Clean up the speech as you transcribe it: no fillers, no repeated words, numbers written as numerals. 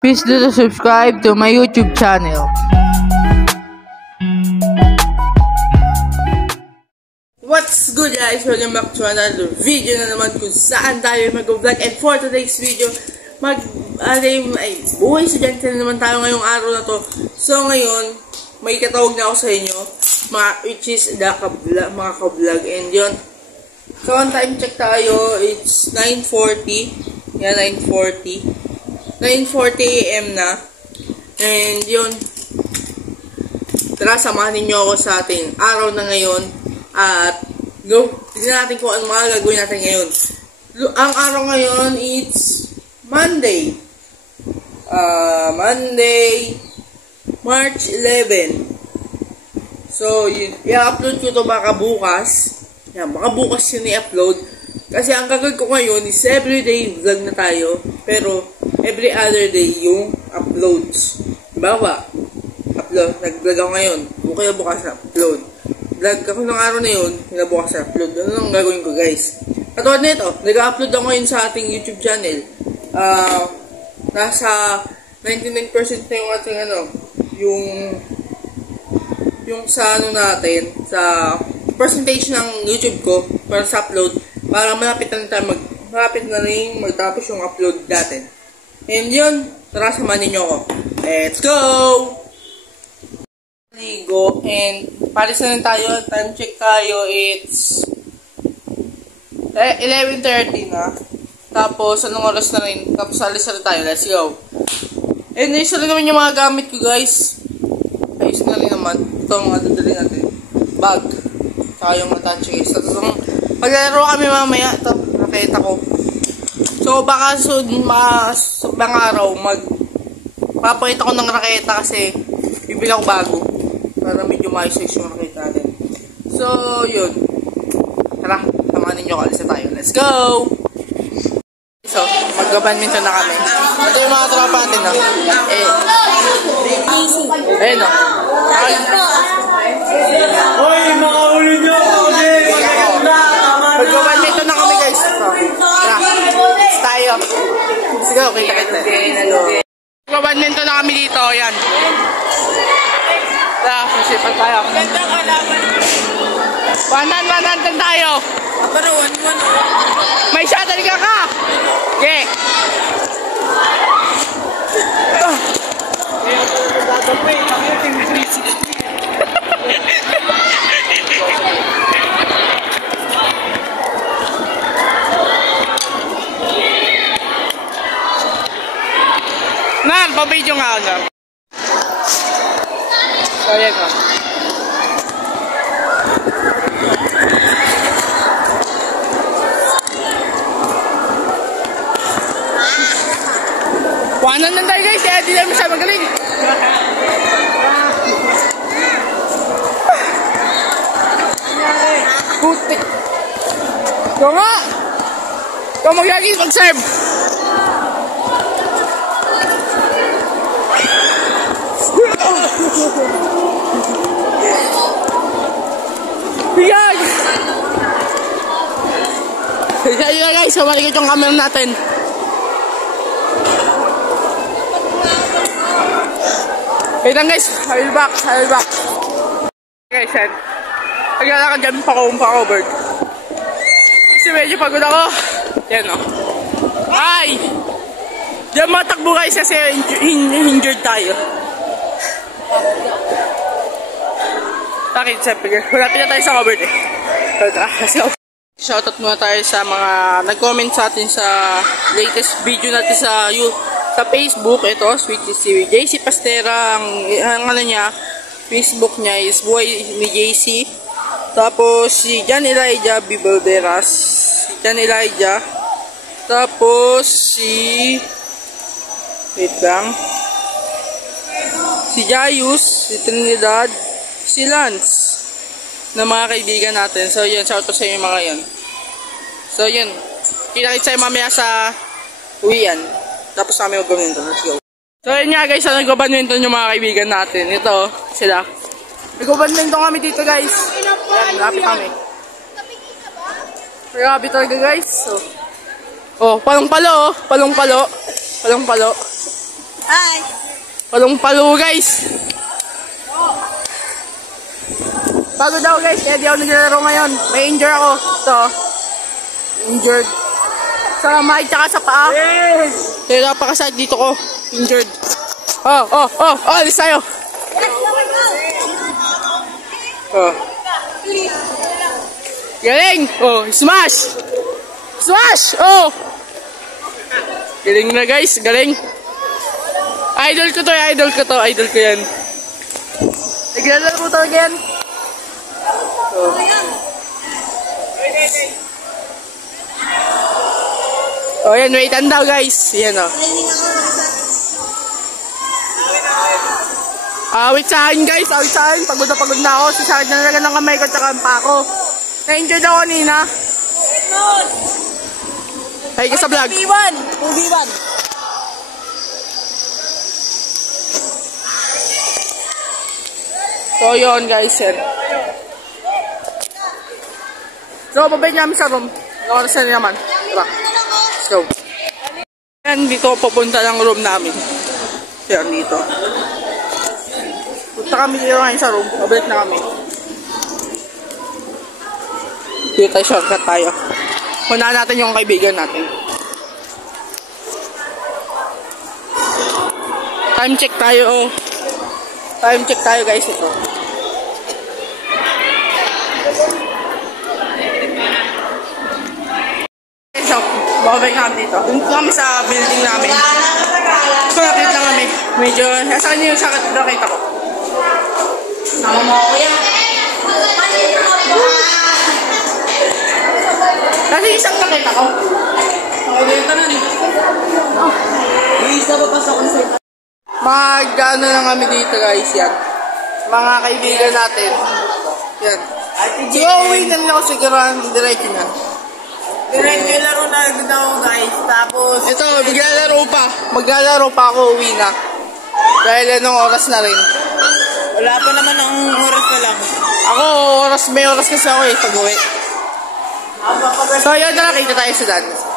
Please do subscribe to my YouTube channel. What's good guys? Welcome back to another video na naman kung saan tayo mag-vlog. And for today's video, buhay estudyante na naman tayo ngayong araw na to. So ngayon, may katawag na ako sa inyo, which is the mga ka-vlog. And yun, so on time check tayo, it's 9:40. Yeah, 9:40 AM na. And yun, tara samahan ninyo ako sa ating araw na ngayon. At go, tignan natin kung ano mga gagawin natin ngayon. Ang araw ngayon, it's Monday. Monday, March 11. So, i-upload ko ito baka bukas. Yan, baka bukas yun i-upload. Kasi ang gagawin ko ngayon is everyday vlog na tayo. Pero, every other day yung uploads. Bawa, nag-vlog ako ngayon. Bukas na upload. Vlog ako ng araw na yun, bukas na upload. Ano ang gagawin ko guys? Katulad nito, nag-upload ako ngayon sa ating YouTube channel. Nasa 99% na yung ating yung sa natin, sa percentage ng YouTube ko para sa upload, para malapit na rin magtapos yung upload natin. And yun, tara samahan ninyo ako. Let's go! Ligo, and palis na rin tayo. Time check tayo, it's 11:30 na. Tapos, anong oras na rin? Tapos, alis na rin tayo. Let's go. And ayos na rin naman yung mga gamit ko, guys. Ayos na rin naman. Ito ang mga dadali natin. Bag. Saka yung attach case. Tapos, paglalaro kami mamaya. Ito, nakita ko. So, baka mga araw, papakita ko ng raketa kasi bibili ako bago. Para medyo maayos yung raketa natin. So, yun. Tara, samahan ninyo ako. Alis na tayo. Let's go! So, mag-badminton na kami. Ito yung mga tropa natin, no? Ayun, no? Hoy, makahuli nyo ako! Mag-badminton na kami, guys. So, tara. Tayo. Sige, kita. Mag-badminton na kami dito. Yan. Tara, sisipan tayo. Wanan tayo. Pero, may shuttle ka! Yeah! Nan, pabidyo nga ako. So, yan ko. Wanan lang tayo guys, kaya di namin siya magaling. Putik. Ito nga! Ikaw magyagis, mag-serve! Yan! Kaya guys, malikot yung camera natin. Wait lang guys, I will back. Guys, yan. Naglalakad dyan pa-covered. Kasi medyo pagod ako. Yan o. Ay! Diyan matakbo guys kasi injured tayo. Bakit? Siyempre, malapit na tayo sa covered eh. Let's go. Shoutout muna tayo sa mga nag-comment sa atin sa latest video natin sa Facebook. Ito, which is si JC Pastera. Ang ano niya, Facebook niya is Buhay ni JC. Tapos si John Elijah Bibalderas. Si John Elijah. Tapos wait lang. Si Jayus, si Trinidad, si Lance, na mga kaibigan natin. So yun, shoutout sa inyo mga yun. So yun, kita-kits tayo mamaya sa uwian. Tapos kami mag-badminton. Let's go. So yun nga guys, nag-badminton yung mga kaibigan natin. Ito, sila. Nag-badminton kami dito guys. Yan, lapit kami. Grabe talaga guys. So, oh, palong-palo oh. Palong-palo. Hi! Palong-palo guys. Pagod daw guys, kaya di ako naglalaro ngayon. May injure ako. Ito. Injured. Sa kamay tsaka sa paa. Kaya napakasakit dito ko. Injured. Alis tayo. Oh. Galing! Oh, smash! Smash! Oh! Galing na guys, galing. Idol ko to yan. Naglalaro ko to again. Oh. Oh, yan, waitan daw guys. Yan oh. Awit sa akin guys, awit sa akin. Pagod na ako. Sasakit na talaga ng kamay ko tsaka ang paa ko. Na-injured ako kanina. Hay ka sa vlog. 2v1. So yun guys, yan. So babay namin sa room. Oras na naman. Tara. Let's go. Yan, dito papunta ng room namin. Yan, dito. Punta kami dito ngayon sa room. Babalik na kami. Dito tayo, shortcut tayo. Punahan natin yung kaibigan natin. Time check tayo, oh. Time check tayo guys, ito. Okay, so, babalik na kami dito. Dun kami sa building namin. So, nakita lang kami. Medyo, sa kanya yung sakit na nakita ko. Sama mo ako yan. Kasi isang nakita ko. Nakita na. Isa pa pasok ko sa Mag-ano lang kami dito guys, yan. Mga kaibigan natin. Yan. Si Owen na lang ako siguro ang diretso na. Diretso laro na daw guys. Tapos Ito, maglalaro pa ako, uwi na. Dahil anong oras na rin. wala pa naman ang oras na lang. Ako, may oras kasi ako pag uwi. So yun na lang, kita tayo sa dance.